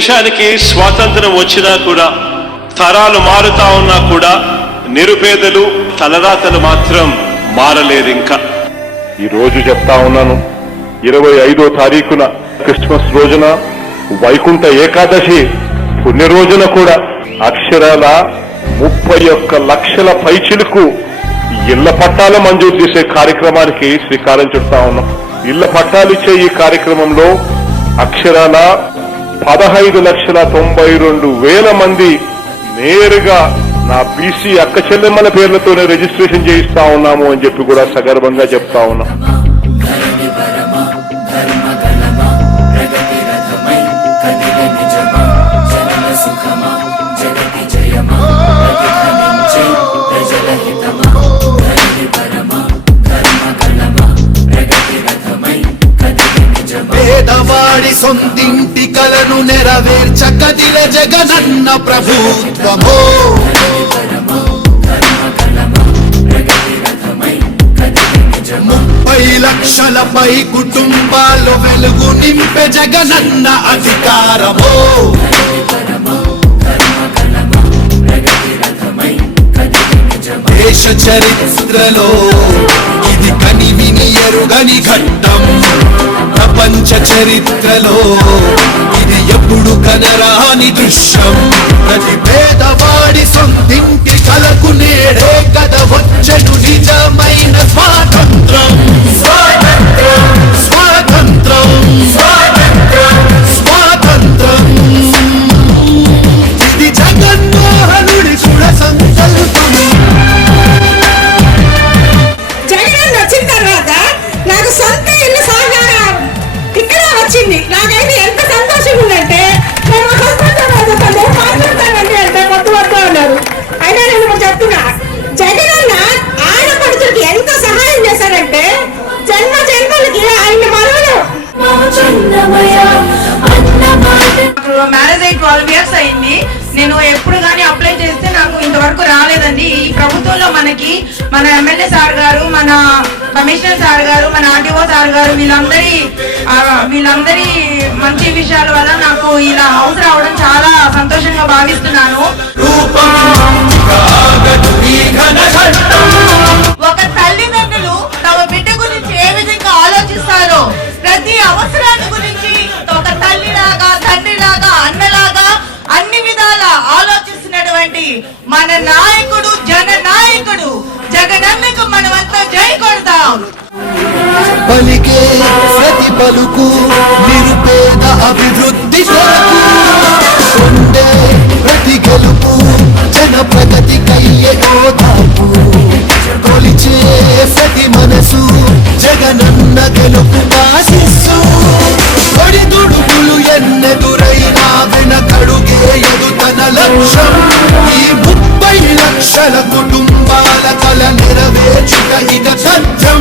దేశానికి స్వాతంత్రం వచ్చినా కూడా, తరాలు మారుతా ఉన్నా కూడా నిరుపేదలు తలరాతలు మాత్రం మారలేదు. ఇంకా ఈ రోజు చెప్తా ఉన్నాను, 25వ తారీఖున క్రిస్మస్ రోజున వైకుంఠ ఏకాదశి పుణ్య రోజున కూడా అక్షరాల 31 లక్షల పైచిలకు ఇళ్ల పట్టాల మంజూరు చేసే కార్యక్రమానికి శ్రీకారం చుడతా ఉన్నాం. ఇళ్ల పట్టాలు ఇచ్చే ఈ కార్యక్రమంలో అక్షరాల 15,92,000 మంది నేరుగా నా బీసీ అక్క చెల్లెమ్మల పేర్లతోనే రిజిస్ట్రేషన్ చేయిస్తా ఉన్నాము అని చెప్పి కూడా సగర్వంగా చెప్తా ఉన్నాం. పేదవాడి సొంతింటి కలను నెరవేర్చ కదిల జగనన్న ప్రభుత్వమో. 30 లక్షలపై కుటుంబాలు వెలుగు నింపే జగనన్న అధికారమో. దేశ చరిత్రలో ఇది కనివిని ఎరుగని ఘట్టం. ప్రపంచ చరిత్రలో ఇది ఎప్పుడు కనరాని దృశ్యం. ప్రతి పేదవాడి సొంతింటి కలకు నేడే కథ వచ్చెను నిజమైన స్వాతంత్రం. స్వాతంత్రం స్వాతంత్రం స్వాతంత్రం ఇది జగన్మోహనుడి దృఢ సంకల్పం. జగన్ వచ్చిన తర్వాత నాకు సొంత ఇల్లు సాగారం ఇక్కడ వచ్చింది. నాకైతే ఎంత సంతోషంగా ఉందంటే నేను మాట్లాడతానండి అంటే వద్దు వద్దు అన్నారు. అయినా నేను చెప్తున్నా, జగన్ ఆడపడుచులకి ఎంత సహాయం చేశారంటే జన్మ జన్మలకి ఆయన మనవలు. మ్యారేజ్ అయ్యి 12 years అయింది. నేను ఎప్పుడు కానీ అప్లై చేస్తే నాకు ఇంతవరకు రాలేదండి. ఈ ప్రభుత్వంలో మనకి మన ఎమ్మెల్యే సార్ గారు, మన కమిషనర్ సార్ గారు, మన ఆర్టీఓ సార్ గారు వీళ్ళందరి మంచి విషయాల వల్ల నాకు ఇలా హౌస్ రావడం చాలా సంతోషంగా భావిస్తున్నాను. ఒక తల్లిదండ్రులు తమ బిడ్డ గురించి ఏ విధంగా ఆలోచిస్తారో, ప్రతి అవసరాన్ని గురించి ఒక తల్లిలాగా, తండ్రిలాగా, అన్నలాగా అన్ని విధాల ఆలోచిస్తున్నటువంటి మన నాయకుడు, జన నాయకుడు జగనన్నకు మనమంతా జై కొడదాం. పలికే ప్రతి పలుకు నిరుపేద అభివృద్ధి కొరకు, ఉండే ప్రతి గెలుపు జన ప్రగతి కయ్యే ఓదార్పు. కొలిచే ప్రతి మనసు జగనన్న గెలుపు ఆశిస్సు. ఒడిదుడుకులు ఎన్నెదురైనా వెనకడుగే ఎదుతన లక్ష్యం. ఈ 30 లక్షల కుటుంబాల కల నెరవేర్చుట ఇక సత్యం.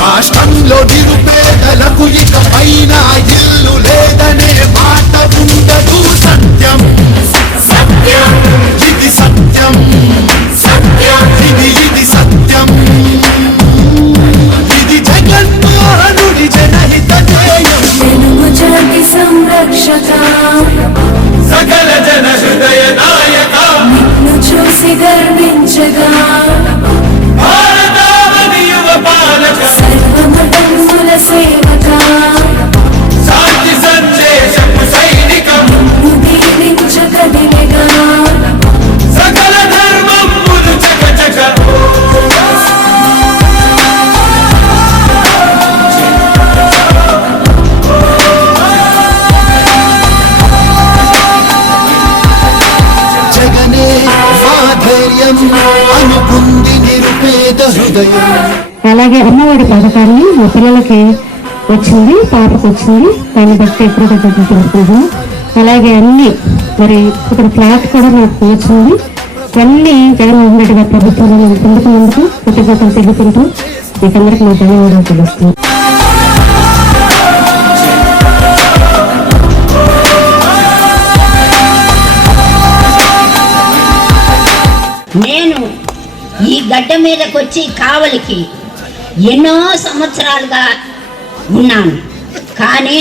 రాష్ట్రంలో నిరుపేదలకు ఇక పైన ఇల్లు లేదనే మాట ఉండదు. సత్యం సత్యం ఇది సత్యం సత్యం ఇది సత్యం. ఇది జగన్మోహనుడి జనహిత ధ్యేయం. జాతి సంరక్షక సకల జన హృదయ నాయక నిన్ను చూసి గర్వించగా భారతావని యువ పాలక సర్వమతముల సేవక శాంతి సందేశపు సైనికం దీవించగదిగా సకల ధర్మములు చక చక. జగనే ఆధైర్యం అనుకుంది నిరుపేద హృదయం. అలాగే అమ్మఒడి పథకాన్ని మా పిల్లలకి వచ్చింది, పాపకు వచ్చింది. దాన్ని బట్టి ఎప్పుడు తెలుసుకుంటున్నాం. అలాగే అన్ని మరి ఇక్కడ ఫ్లాట్ కూడా నాకు వచ్చింది. ఇవన్నీ జగన్మోహన్ రెడ్డి గారి ప్రభుత్వంలో నేను పొందుకున్నందుకు కృతజ్ఞతలు తెలుపుకుంటూ మీకందరికీ నా ధన్యవాదాలు తెలుస్తున్నాను. నేను ఈ గడ్డ మీదకి వచ్చి కావలికి ఎన్నో సంవత్సరాలుగా ఉన్నాను. కానీ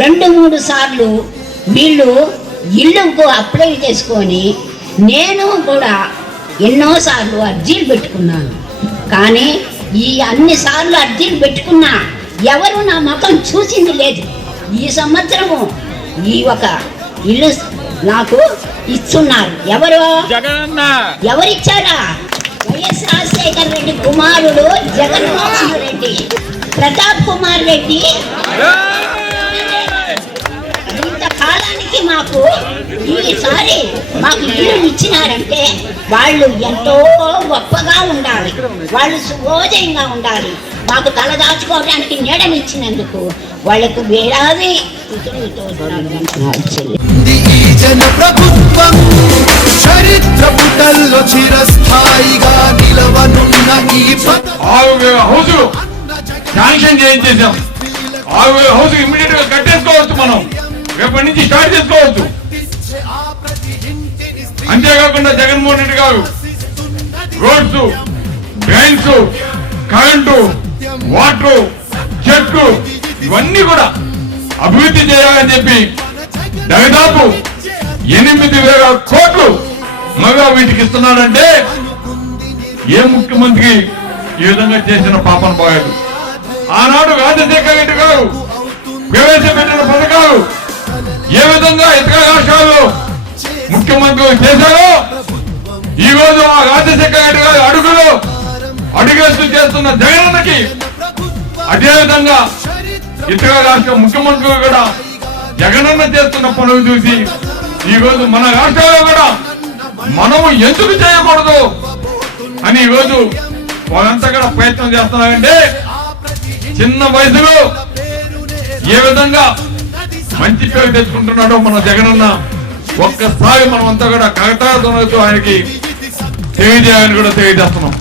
2-3 సార్లు వీళ్ళు ఇల్లుకు అప్లై చేసుకొని నేను కూడా ఎన్నోసార్లు అర్జీలు పెట్టుకున్నాను. కానీ ఈ అన్నిసార్లు అర్జీలు పెట్టుకున్నా ఎవరు నా ముఖం చూసింది లేదు. ఈ సంవత్సరము ఈ ఒక ఇల్లు నాకు ఇస్తున్నారు. ఎవరిచ్చారా? వైఎస్ రాజశేఖర రెడ్డి కుమారుడు జగన్మోహన్ రెడ్డి, ప్రతాప్ కుమార్ రెడ్డి. ఇంతకాలానికి మాకు ఈసారి మాకు ఇల్లు ఇచ్చినారంటే వాళ్ళు ఎంతో గొప్పగా ఉండాలి, వాళ్ళు సుభోజయంగా ఉండాలి. మాకు తలదాచుకోవడానికి నీడనిచ్చినందుకు వాళ్లకు వేలాది జన ప్రభుత్వం చరిత్ర పుటల్లో చిరస్థాయిగా నిలవనున్న ఈ హౌస్ శాంక్షన్ చేయించేసాం. 6,000 హౌస్ ఇమ్మీడియట్ గా కట్టేసుకోవచ్చు, మనం రేపటి నుంచి స్టార్ట్ చేసుకోవచ్చు. అంతేకాకుండా జగన్మోహన్ రెడ్డి గారు రోడ్స్, డ్రైన్స్, కరెంటు, వాటర్, చెట్లు ఇవన్నీ కూడా అభివృద్ధి చేయాలని చెప్పి దాదాపు 8,000 కోట్లు మగా వీటికి ఇస్తున్నాడంటే ఏ ముఖ్యమంత్రి ఈ విధంగా చేసిన పాపన పోయాడు. ఆనాడు రాజశేఖర రెడ్డి గారు ప్రవేశపెట్టిన పథకాలు ఏ విధంగా ఇతర రాష్ట్రాల్లో ముఖ్యమంత్రులు చేశారో ఈ రోజు ఆ రాజశేఖర రెడ్డి గారి అడుగేస్తూ చేస్తున్న జగనన్నకి అదేవిధంగా ఇతర రాష్ట్ర ముఖ్యమంత్రులు కూడా జగనన్న చేస్తున్న పనులు చూసి ఈ రోజు మన రాష్ట్రాల్లో కూడా మనము ఎందుకు చేయకూడదు అని ఈ రోజు వాళ్ళంతా కూడా ప్రయత్నం చేస్తున్నారంటే చిన్న వయసులో ఏ విధంగా మంచి పేరు తెచ్చుకుంటున్నాడో మన జగనన్న ఒక్కసారి మనమంతా కూడా కగతాతో ఆయనకి తెలియజేయాలని కూడా తెలియజేస్తున్నాం.